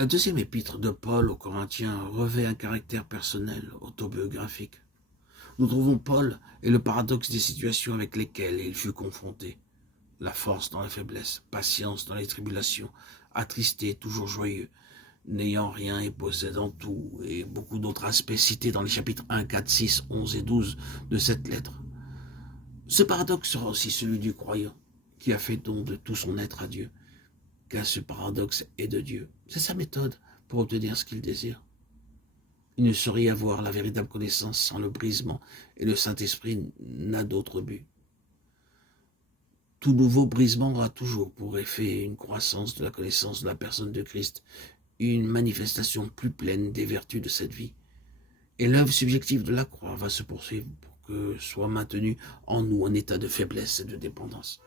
La deuxième épître de Paul aux Corinthiens revêt un caractère personnel, autobiographique. Nous trouvons Paul et le paradoxe des situations avec lesquelles il fut confronté. La force dans la faiblesse, patience dans les tribulations, attristé, toujours joyeux, n'ayant rien et possédant tout, et beaucoup d'autres aspects cités dans les chapitres 1, 4, 6, 11 et 12 de cette lettre. Ce paradoxe sera aussi celui du croyant, qui a fait don de tout son être à Dieu, car ce paradoxe est de Dieu. C'est sa méthode pour obtenir ce qu'il désire. Il ne saurait y avoir la véritable connaissance sans le brisement, et le Saint-Esprit n'a d'autre but. Tout nouveau brisement aura toujours pour effet une croissance de la connaissance de la personne de Christ, une manifestation plus pleine des vertus de cette vie. Et l'œuvre subjective de la croix va se poursuivre pour que soit maintenu en nous un état de faiblesse et de dépendance.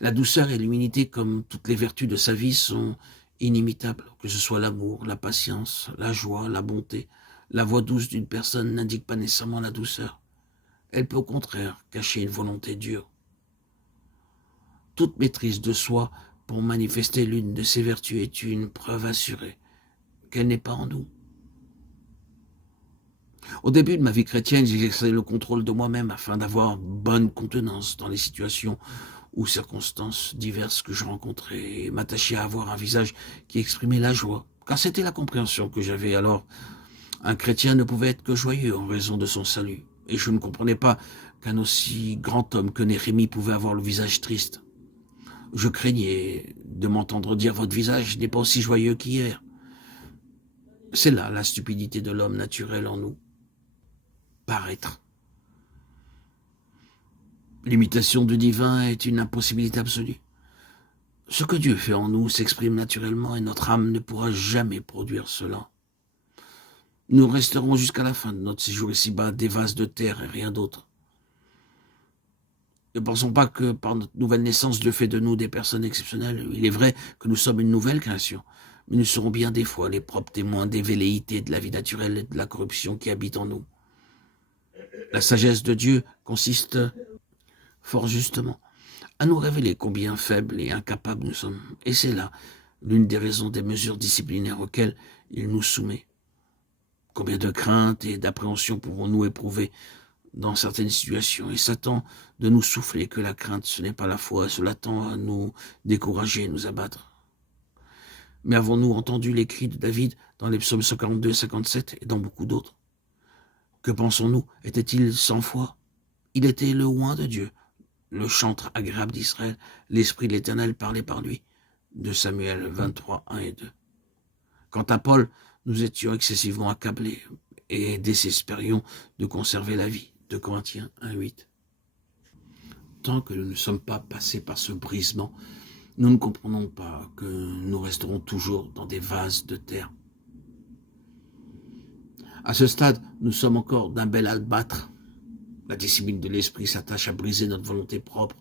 La douceur et l'humilité, comme toutes les vertus de sa vie, sont inimitables, que ce soit l'amour, la patience, la joie, la bonté. La voix douce d'une personne n'indique pas nécessairement la douceur. Elle peut au contraire cacher une volonté dure. Toute maîtrise de soi pour manifester l'une de ces vertus est une preuve assurée qu'elle n'est pas en nous. Au début de ma vie chrétienne, j'exerçais le contrôle de moi-même afin d'avoir bonne contenance dans les situations ou circonstances diverses que je rencontrais et m'attachais à avoir un visage qui exprimait la joie, car c'était la compréhension que j'avais alors. Un chrétien ne pouvait être que joyeux en raison de son salut, et je ne comprenais pas qu'un aussi grand homme que Néhémie pouvait avoir le visage triste. Je craignais de m'entendre dire « Votre visage n'est pas aussi joyeux qu'hier ». C'est là la stupidité de l'homme naturel en nous. Paraître. L'imitation du divin est une impossibilité absolue. Ce que Dieu fait en nous s'exprime naturellement et notre âme ne pourra jamais produire cela. Nous resterons jusqu'à la fin de notre séjour ici-bas des vases de terre et rien d'autre. Ne pensons pas que par notre nouvelle naissance, Dieu fait de nous des personnes exceptionnelles. Il est vrai que nous sommes une nouvelle création, mais nous serons bien des fois les propres témoins des velléités de la vie naturelle et de la corruption qui habite en nous. La sagesse de Dieu consiste fort justement à nous révéler combien faibles et incapables nous sommes. Et c'est là l'une des raisons des mesures disciplinaires auxquelles il nous soumet. Combien de craintes et d'appréhension pouvons-nous éprouver dans certaines situations, et Satan de nous souffler que la crainte, ce n'est pas la foi, cela tend à nous décourager et nous abattre. Mais avons-nous entendu les cris de David dans les psaumes 142 et 57 et dans beaucoup d'autres? Que pensons-nous? Était-il sans foi? Il était le oint de Dieu, le chantre agréable d'Israël, l'Esprit de l'Éternel parlait par lui. De Samuel 23, 1 et 2. Quant à Paul, nous étions excessivement accablés et désespérions de conserver la vie. 2 Corinthiens 1, 8. Tant que nous ne sommes pas passés par ce brisement, nous ne comprenons pas que nous resterons toujours dans des vases de terre. À ce stade, nous sommes encore d'un bel albâtre. La discipline de l'esprit s'attache à briser notre volonté propre,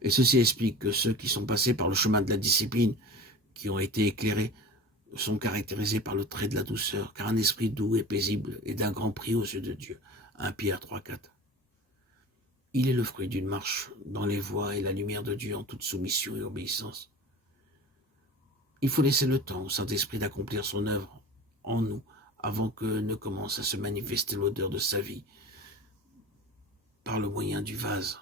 et ceci explique que ceux qui sont passés par le chemin de la discipline, qui ont été éclairés, sont caractérisés par le trait de la douceur, car un esprit doux et paisible est d'un grand prix aux yeux de Dieu. 1 Pierre 3, 4. Il est le fruit d'une marche dans les voies et la lumière de Dieu en toute soumission et obéissance. Il faut laisser le temps au Saint-Esprit d'accomplir son œuvre en nous avant que ne commence à se manifester l'odeur de sa vie par le moyen du vase.